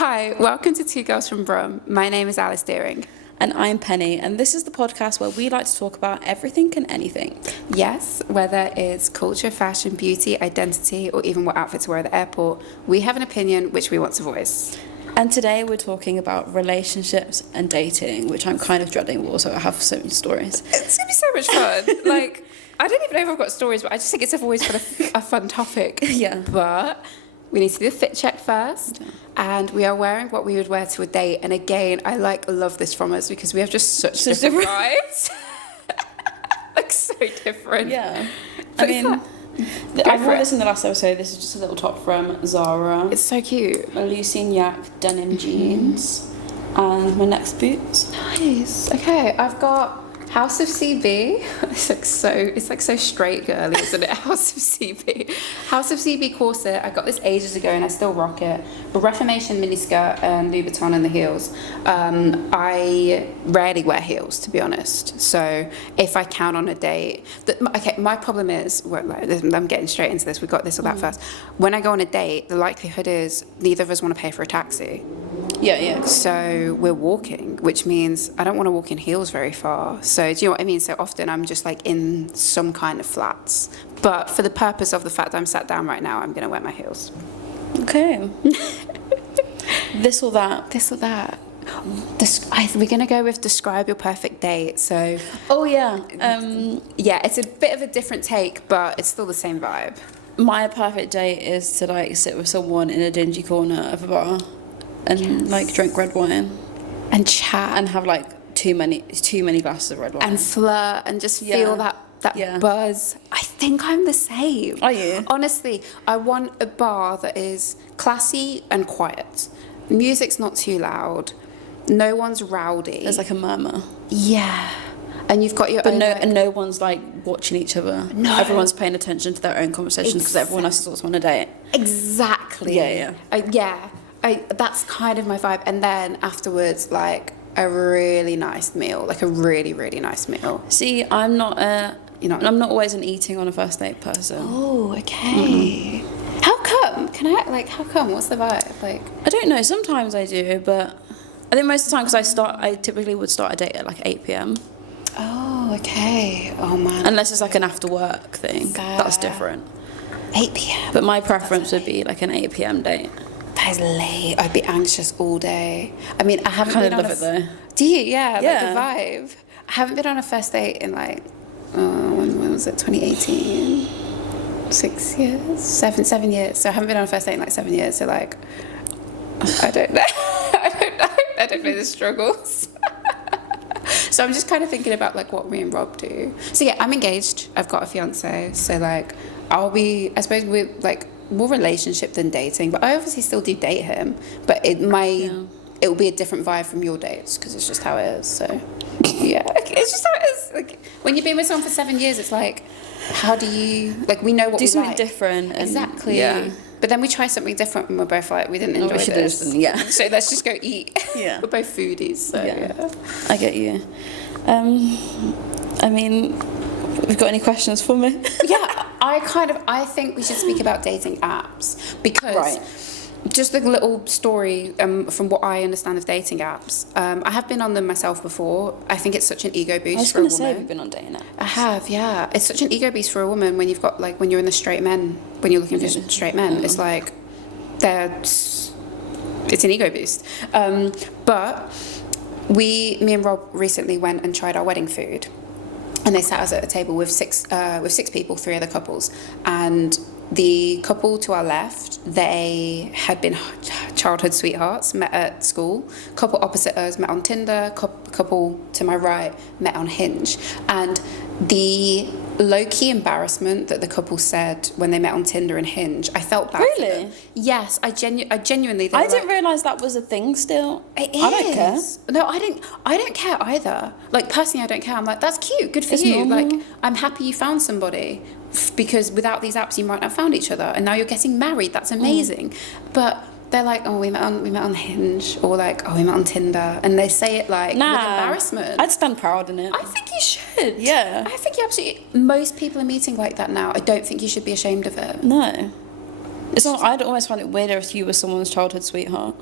Hi, welcome to Two Girls from Brum. My name is Alice Deering. And I'm Penny, and this is the podcast where we like to talk about everything and anything. Yes, whether it's culture, fashion, beauty, identity, or even what outfit to wear at the airport, we have an opinion which we want to voice. And today we're talking about relationships and dating, which I'm kind of dreading, but also I have so many stories. It's going to be so much fun. Like, I don't even know if I've got stories, but I just think it's always a fun topic. Yeah. But we need to do the fit check first. Okay. And we are wearing what we would wear to a date. And again, I love this from us because we have just such different vibes. Like, so different. Yeah. But I mean, I wore this in the last episode. This is just a little top from Zara. It's so cute. A Lucy Yak denim jeans. And my next boots. Nice. Okay, I've got House of CB. It's like so straight girly, isn't it? House of CB. House of CB corset. I got this ages ago and I still rock it. A Reformation miniskirt and Louboutin in the heels. I rarely wear heels, to be honest. So if I count on a date, my problem is, I'm getting straight into this. We got this or that first. When I go on a date, the likelihood is neither of us want to pay for a taxi. Yeah. So we're walking, which means I don't want to walk in heels very far. So do you know what I mean? So often I'm just like in some kind of flats. But for the purpose of the fact that I'm sat down right now, I'm going to wear my heels. Okay. This or that. This or that. We're going to go with describe your perfect date. So, Oh, yeah. yeah, it's a bit of a different take, but it's still the same vibe. My perfect date is to like sit with someone in a dingy corner of a bar and like drink red wine And chat. and have like too many glasses of red wine And flirt and just feel that Yeah. buzz. I think I'm the same. Are you? Honestly, I want a bar that is classy and quiet. Music's not too loud. No one's rowdy. There's like a murmur, Yeah. And you've got your but own... and no one's like watching each other. No. Everyone's paying attention to their own conversations because everyone else is also on a date. Exactly. Yeah. That's kind of my vibe. And then afterwards, like, a really nice meal. Like, a really, really nice meal. See, I'm not You're not... I'm not always an eating on a first date person. Oh, okay. How come? How come? What's the vibe? Like... I don't know. Sometimes I do, but I think most of the time because I typically would start a date at like 8 p.m. Oh, okay. Oh, man. Unless it's like an after work thing. Fair. That's different. 8 p.m. But my preference would be like an 8 p.m. date. That is late. I'd be anxious all day. I mean, I haven't I been on love it though. Do you? Yeah, like Yeah. the vibe. I haven't been on a first date in like, when was it? 2018? 6 years? 7 years. So I haven't been on a first date in like 7 years. So like, I don't know. I don't know the struggles. So I'm just kind of thinking about like what me and Rob do. So yeah, I'm engaged. I've got a fiance. So like, I suppose we're like more relationship than dating. But I obviously still do date him. But it will be a different vibe from your dates because it's just how it is. So yeah, it's just how it is. Like when you've been with someone for 7 years, it's like, how do you like? We know what Do we something like. different. And, Exactly. Yeah. But then we try something different and we're both like, we didn't enjoy we should this. have, yeah. So let's just go eat. Yeah. We're both foodies, so yeah. I get you. I mean, we've got any questions for me? Yeah, I think we should speak about dating apps because just a little story from what I understand of dating apps. I have been on them myself before. I think it's such an ego boost I was for a going to woman. say, we've been on dating apps. I have, yeah. It's such an ego boost for a woman when you've got like when you're in the straight men, when you're looking for straight men. It's like it's an ego boost. But me and Rob recently went and tried our wedding food, and they sat us at a table with six people, 3 other couples, and the couple to our left, they had been childhood sweethearts, met at school. Couple opposite us met on Tinder. Couple to my right met on Hinge. And the low-key embarrassment that the couple said when they met on Tinder and Hinge, I felt bad for them. Yes, I genuinely... I didn't realise that was a thing still. It is. I don't care. No, I don't care either. Like, personally, I don't care. I'm like, that's cute. Good for It's you. normal. Like, I'm happy you found somebody. Because without these apps, you might not have found each other. And now you're getting married. That's amazing. But they're like, oh, we met on Hinge. Or like, oh, we met on Tinder. And they say it like with embarrassment. I'd stand proud in it. I think you should. Yeah. I think you absolutely... Most people are meeting like that now. I don't think you should be ashamed of it. No. It's not. I'd almost find it weirder if you were someone's childhood sweetheart.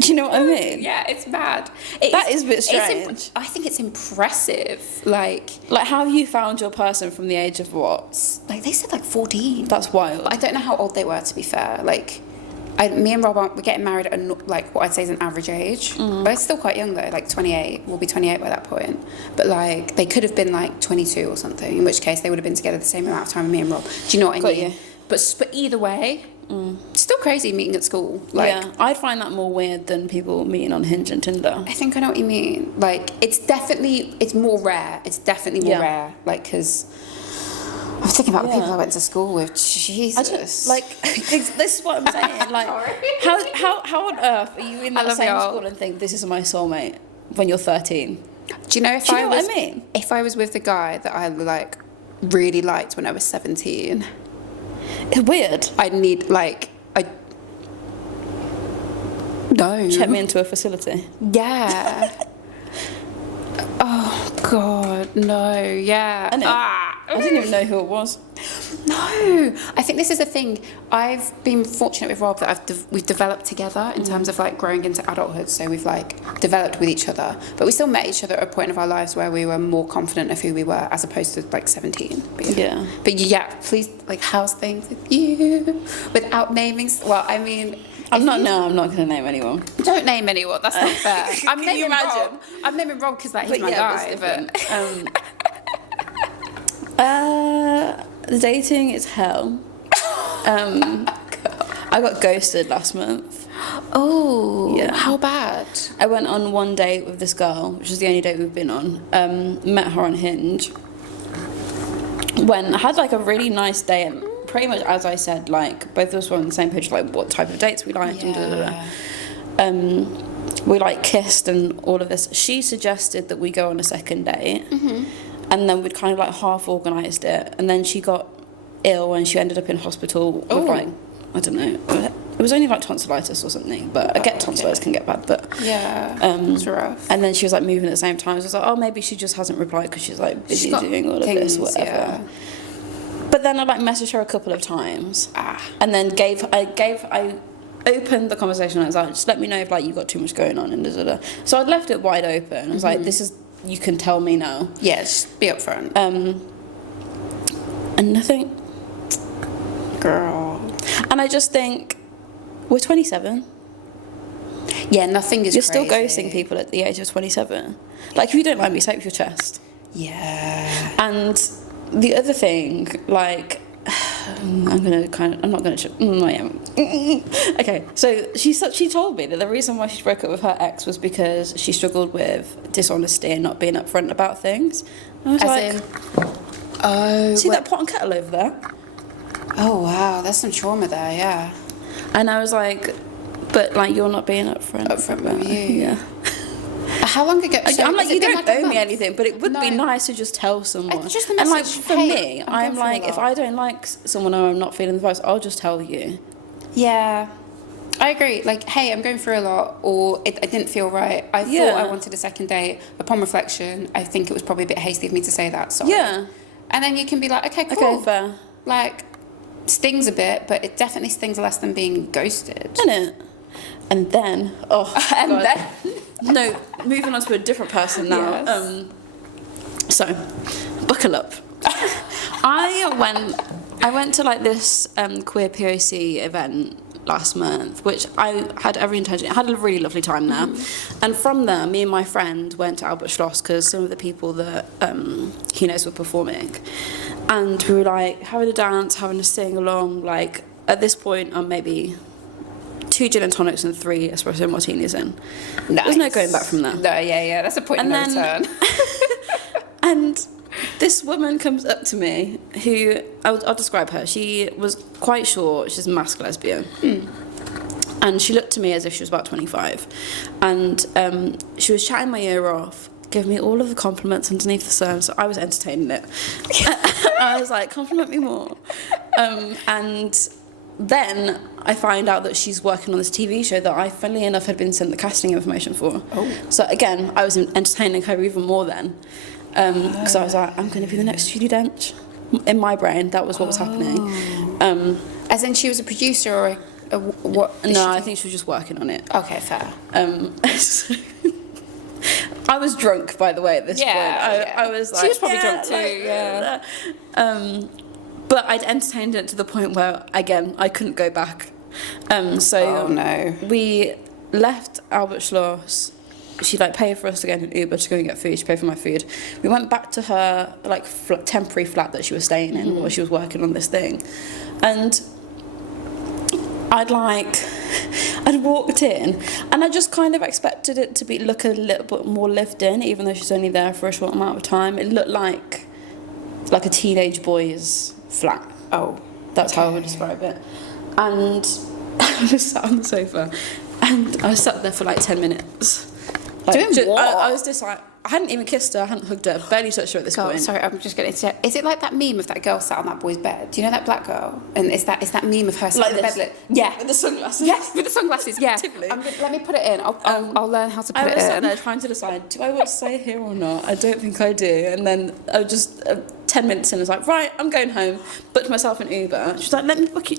Do you know what I mean? Yeah, it's mad. That is a bit it's strange. I think it's impressive. Like how have you found your person from the age of what? they said like 14. That's wild. I don't know how old they were, to be fair. Like, me and Rob we're getting married at like what I'd say is an average age. But it's still quite young though, like 28. We'll be 28 by that point. But like they could have been like 22 or something, in which case they would have been together the same amount of time as me and Rob. Do you know what I Got mean? you. But either way, still crazy meeting at school. Like, yeah, I'd find that more weird than people meeting on Hinge and Tinder. I think I know what you mean. Like, it's more rare. It's definitely more rare. Like, because I'm thinking about the people I went to school with. Jesus. This is what I'm saying. Like, how on earth are you in that same school and think this is my soulmate when you're 13? Do you know what I mean? If I was with the guy that I like really liked when I was 17, it's weird. I'd need no. Check me into a facility. Yeah. Oh God, no. Yeah. I didn't even know who it was. No, I think this is the thing. I've been fortunate with Rob that we've developed together in terms of like growing into adulthood. So we've like developed with each other, but we still met each other at a point of our lives where we were more confident of who we were as opposed to like 17. But yeah, please, like, how's things with you? Without naming. Well, I mean. I'm not going to name anyone. Don't name anyone. That's not fair. Can you imagine? Rob. I'm naming Rob because he's my guy. Dating is hell. I got ghosted last month. Oh, yeah. How bad? I went on one date with this girl, which is the only date we've been on. Met her on Hinge. I had like a really nice day, and pretty much as I said, like both of us were on the same page, like what type of dates we liked and we like kissed and all of this. She suggested that we go on a second date. And then we'd kind of like half organised it, and then she got ill and she ended up in hospital with like, I don't know, it was only like tonsillitis or something, but I get tonsillitis can get bad, but it's rough. And then she was like moving at the same time, so I was like, oh, maybe she just hasn't replied because she's like busy doing all of this, whatever. But then I like messaged her a couple of times, and then I opened the conversation and I was like, just let me know if like you got too much going on and so I'd left it wide open. I was like, this is, you can tell me now. Yeah, just be upfront. And nothing. Girl. And I just think, we're 27. Yeah, nothing is You're crazy. still ghosting people at the age of 27. Like, if you don't like me, say it with your chest. Yeah. And the other thing, like, I am. Okay, so she told me that the reason why she broke up with her ex was because she struggled with dishonesty and not being upfront about things. I was see that pot and kettle over there? Oh wow, there's some trauma there, yeah. And I was like, but like you're not being upfront with you. Yeah. How long ago? So I'm like, you don't owe me month? anything, but it would be nice to just tell someone. Just a and like message, for me, I'm like, if I don't like someone or I'm not feeling the vibes, I'll just tell you. Yeah, I agree. Like, hey, I'm going through a lot, or I didn't feel right. I thought I wanted a second date. Upon reflection, I think it was probably a bit hasty of me to say that. Sorry. Yeah. And then you can be like, okay, cool. Okay, fair. Like, stings a bit, but it definitely stings less than being ghosted. Isn't it? And then, then. No, moving on to a different person now. Yes. So, buckle up. I went to like this queer POC event last month, which I had every intention. I had a really lovely time there. And from there, me and my friend went to Albert Schloss because some of the people that he knows were performing. And we were like having a dance, having a sing along. Like at this point, I'm maybe 2 gin and tonics and 3 espresso martinis in. Nice. There's no going back from there. No, yeah, that's a point of no return. And this woman comes up to me who, I'll describe her. She was quite short, she's a masked lesbian. And she looked to me as if she was about 25. And she was chatting my ear off, giving me all of the compliments underneath the sun, so I was entertaining it. I was like, compliment me more. And then I find out that she's working on this TV show that I, funnily enough, had been sent the casting information for. So again, I was entertaining her even more then. Because I was like, I'm going to be the next Judi Dench. In my brain, that was what was happening. As in she was a producer or What? No, I think she was just working on it. Okay, fair. So I was drunk, by the way, at this point. I was like... She was probably yeah, drunk too, like, yeah. But I'd entertained it to the point where, again, I couldn't go back. Oh, no. We left Albert Schloss. She like paid for us to get an Uber to go and get food. She paid for my food. We went back to her like temporary flat that she was staying in while she was working on this thing, and I'd walked in, and I just kind of expected it to look a little bit more lived in, even though she's only there for a short amount of time. It looked like a teenage boy's flat. Oh, that's how I would describe it. And I was sat on the sofa, and I sat there for like 10 minutes. Doing what? I was just like, I hadn't even kissed her, I hadn't hugged her, barely touched her at this point. Sorry, I'm just going to interject. Is it like that meme of that girl sat on that boy's bed? Do you know that black girl? And it's that meme of her sat on the bed. Yeah. With the sunglasses. Yes, with the sunglasses, yeah. Let me put it in. I'll learn how to put it in. I was sat there trying to decide, do I want to stay here or not? I don't think I do. And then I was just 10 minutes in, I was like, right, I'm going home. Booked myself an Uber. She's like, let me book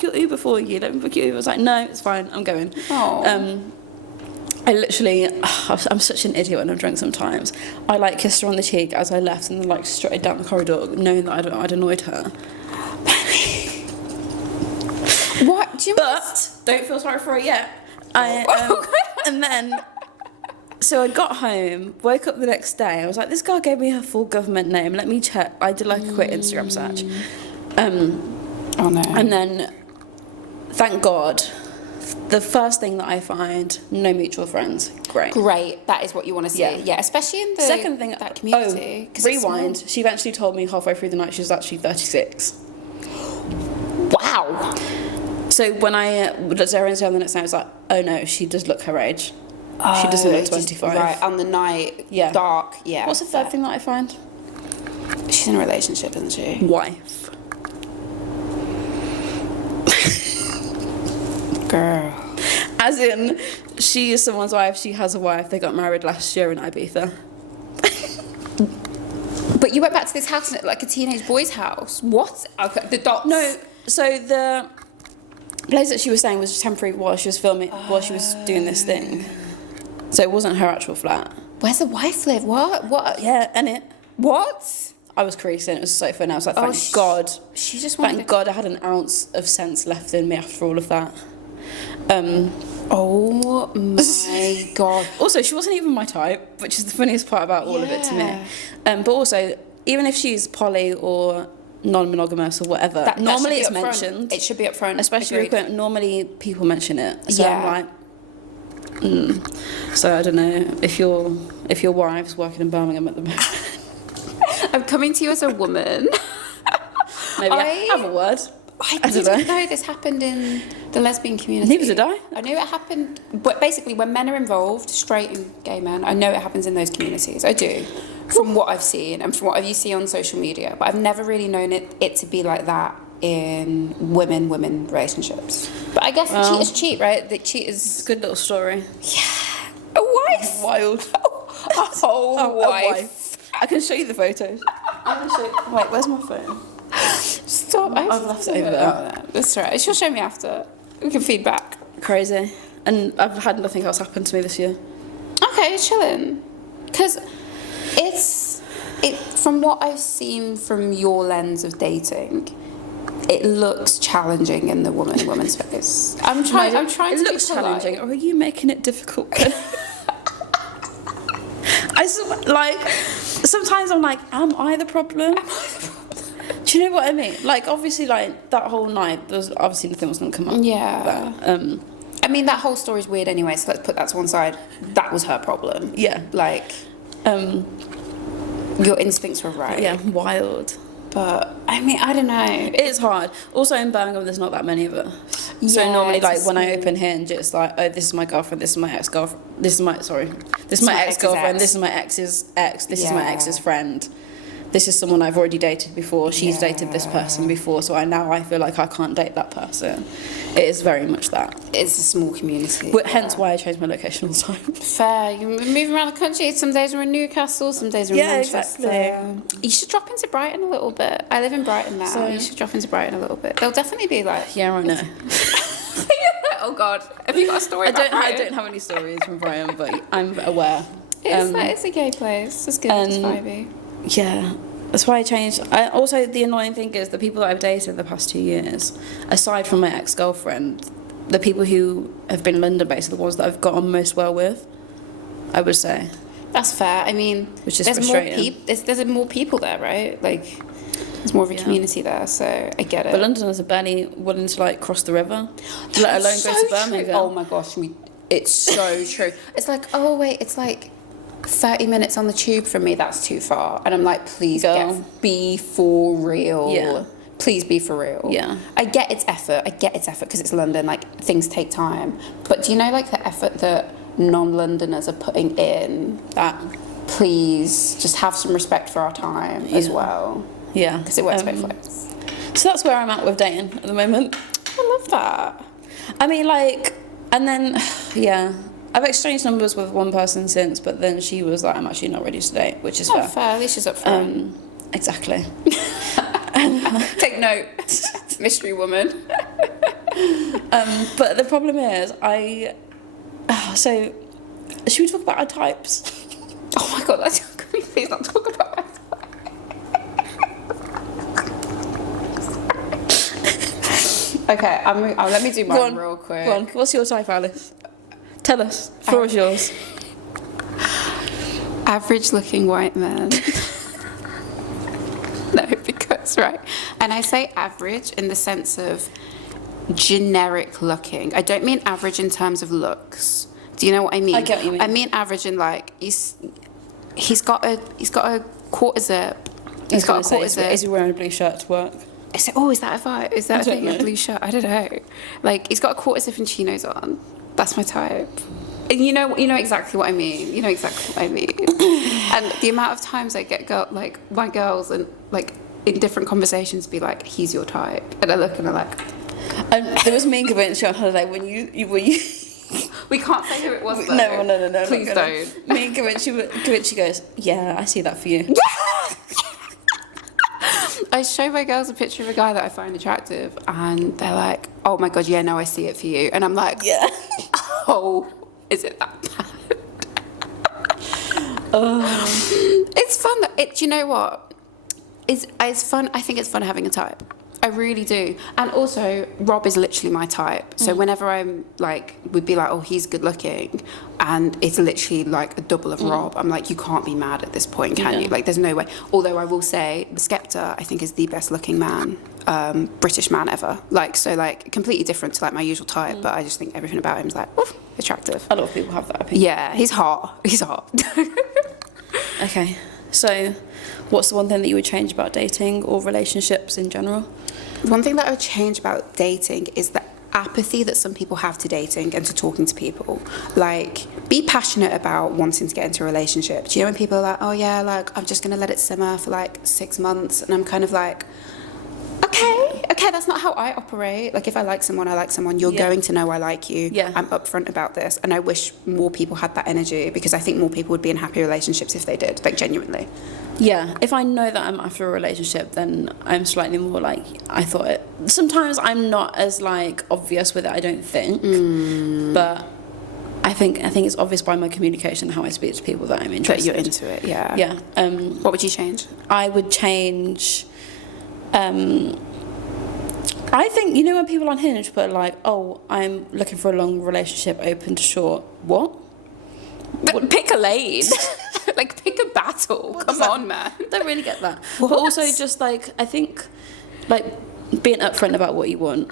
your Uber for you. Let me book your Uber. I was like, no, it's fine, I'm going. Oh. I literally, I'm such an idiot when I'm drunk sometimes. I like kissed her on the cheek as I left and then like strutted down the corridor knowing that I'd annoyed her. What? Do you don't feel sorry for her yet. And then, so I got home, woke up the next day, I was like, this girl gave me her full government name, let me check. I did like a quick Instagram search. Oh no. And then, thank God, the first thing that I find, no mutual friends. Great. That is what you want to see. Yeah, especially in the second thing, that community. Rewind. She eventually told me halfway through the night she was actually 36. Wow. So when I was there the next night, I was like, oh no, she does look her age. She doesn't look 25. Right, on the night, dark, yeah. What's the third thing that I find? She's in a relationship, isn't she? Wife. Girl. As in, she is someone's wife, she has a wife, they got married last year in Ibiza. But you went back to this house, like a teenage boy's house. What? Okay, the dots. No, so the place that she was staying was temporary while she was filming, while she was doing this thing. So it wasn't her actual flat. Where's the wife live? What? Yeah, and it. What? I was creasing, it was so fun. I was like, thank God. She just wanted... Thank God I had an ounce of sense left in me after all of that. Oh my God. Also, she wasn't even my type, which is the funniest part about all of it to me. But also, even if she's poly or non-monogamous or whatever, normally it's mentioned. It should be up front. Especially normally people mention it. So I'm like, So I don't know if your wife's working in Birmingham at the moment. I'm coming to you as a woman. Maybe have a word. I didn't know this happened in the lesbian community. Neither did I. I knew it happened, but basically when men are involved, straight and gay men, I know it happens in those communities. I do, from what I've seen and from what you see on social media. But I've never really known it to be like that in women relationships. But I guess cheaters cheat, right? The cheaters. It's a good little story. Yeah, a wife. Wild. A whole wife. I can show you the photos. I can show you. Wait, where's my phone? Stop. I've left it over there. That's right. She'll show me after. We can feedback. Crazy. And I've had nothing else happen to me this year. Okay, chilling. Because from what I've seen from your lens of dating, it looks challenging in the woman space. I'm trying to be polite. Challenging. Or are you making it difficult? Sometimes I'm like, am I the problem? Do you know what I mean? Like, obviously, like, that whole night, there was obviously nothing was going to come up. Yeah. I mean, that whole story's weird anyway, so let's put that to one side. That was her problem. Yeah. Like, your instincts were right. Yeah, wild. But, I mean, I don't know. It's hard. Also, in Birmingham, there's not that many of us. So normally, like, when I open Hinge, it's like, oh, this is my girlfriend, this is my ex-girlfriend, this is my ex-girlfriend, this is my ex's ex, this is my ex's friend. This is someone I've already dated before. She's dated this person before, so I feel like I can't date that person. It is very much that. It's a small community. Hence why I change my location all the time. Fair. You're moving around the country. Some days we're in Newcastle, some days we're in Manchester. Exactly. You should drop into Brighton a little bit. I live in Brighton now. So you should drop into Brighton a little bit. They'll definitely be like... Yeah, I know. Oh God, have you got a story? I don't have any stories from Brighton, but I'm aware. It's a gay place. It's good. It's vibey. Yeah, that's why I changed. Also, the annoying thing is the people that I've dated the past 2 years, aside from my ex-girlfriend, the people who have been London-based are the ones that I've got on most well with, I would say. That's fair. I mean, which is there's frustrating. There's more people there, right? Like, there's more of a community there, so I get it. But Londoners are barely willing to like cross the river, let alone go to Birmingham. True. Oh my gosh, it's so true. It's like, oh wait, it's like 30 minutes on the tube from me. That's too far. And I'm like, please, be for real. Yeah. Please be for real. Yeah. I get its effort because it's London. Like, things take time. But do you know, like, the effort that non-Londoners are putting in? That please just have some respect for our time as well. Yeah. Because it works both ways. So that's where I'm at with dating at the moment. I love that. I mean, like, and then, yeah, I've exchanged numbers with one person since, but then she was like, I'm actually not ready to date, which is fair. At least she's up front. Exactly. Take note, mystery woman. But the problem is, so, should we talk about our types? Oh my God, can we please not talk about our types? Okay, let me do mine real quick. Go on, what's your type, Alice? Tell us, floor is yours. Average looking white man. No, because, right. And I say average in the sense of generic looking. I don't mean average in terms of looks. Do you know what I mean? I get what you mean. I mean average in like, he's got a quarter zip. He's got a quarter zip. Is he wearing a blue shirt to work? Is that a vibe? Is that a thing? A blue shirt? I don't know. Like, he's got a quarter zip and chinos on. That's my type. And you know exactly what I mean. You know exactly what I mean. And the amount of times I get my girls and like in different conversations be like, he's your type, and I look and I'm like, there was me and Gavinci on holiday when you we can't say who it was though. No. Please don't. Me and Gavinci goes, yeah, I see that for you. I show my girls a picture of a guy that I find attractive, and they're like, oh my God, yeah, no, I see it for you. And I'm like, yeah. Oh, is it that bad? It's fun. Do you know what? It's fun. I think it's fun having a type. I really do. And also, Rob is literally my type. So whenever I'm like, we'd be like, oh, he's good looking, and it's literally like a double of Rob, I'm like, you can't be mad at this point, can you? Like, there's no way. Although I will say, Skepta, I think, is the best looking man, British man ever. Like, so like, completely different to like my usual type, but I just think everything about him is like, oof, attractive. A lot of people have that opinion. Yeah, he's hot. He's hot. Okay, so what's the one thing that you would change about dating or relationships in general? One thing that I would change about dating is the apathy that some people have to dating and to talking to people. Like, be passionate about wanting to get into a relationship. Do you know when people are like, oh yeah, like, I'm just going to let it simmer for like 6 months? And I'm kind of like, okay, that's not how I operate. Like, if I like someone, I like someone. You're going to know I like you. Yeah. I'm upfront about this. And I wish more people had that energy, because I think more people would be in happy relationships if they did, like, genuinely. Yeah, if I know that I'm after a relationship, then I'm slightly more like, I thought it. Sometimes I'm not as like obvious with it, I don't think. But I think it's obvious by my communication, how I speak to people, that I'm interested. That you're into it, yeah. Yeah. What would you change? I would change. I think, you know, when people on Hinge put like, oh, I'm looking for a long relationship, open to short. What? Pick a lane. Like, pick a battle. Come on, man. Don't really get that. What? But also just like, I think like being upfront about what you want.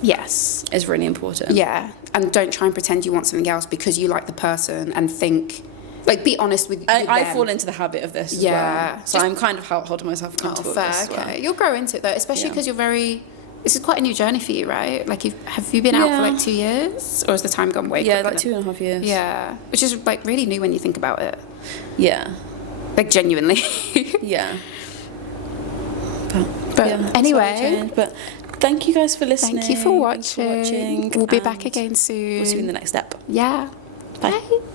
Yes. Is really important. Yeah. And don't try and pretend you want something else because you like the person, and think, like, be honest with I them. fall into the habit of this as well. So I'm kind of holding myself accountable. Fair, with this okay. as well. You'll grow into it though, especially because you're very... This is quite a new journey for you, right? Like, have you been out for like 2 years? Or has the time gone way quicker? Yeah, like 2.5 years. Yeah. Which is like really new when you think about it. Yeah. Like, genuinely. Yeah. But yeah, anyway. But thank you guys for listening. Thank you for watching. We'll be back again soon. We'll see you in the next step. Yeah. Bye. Bye.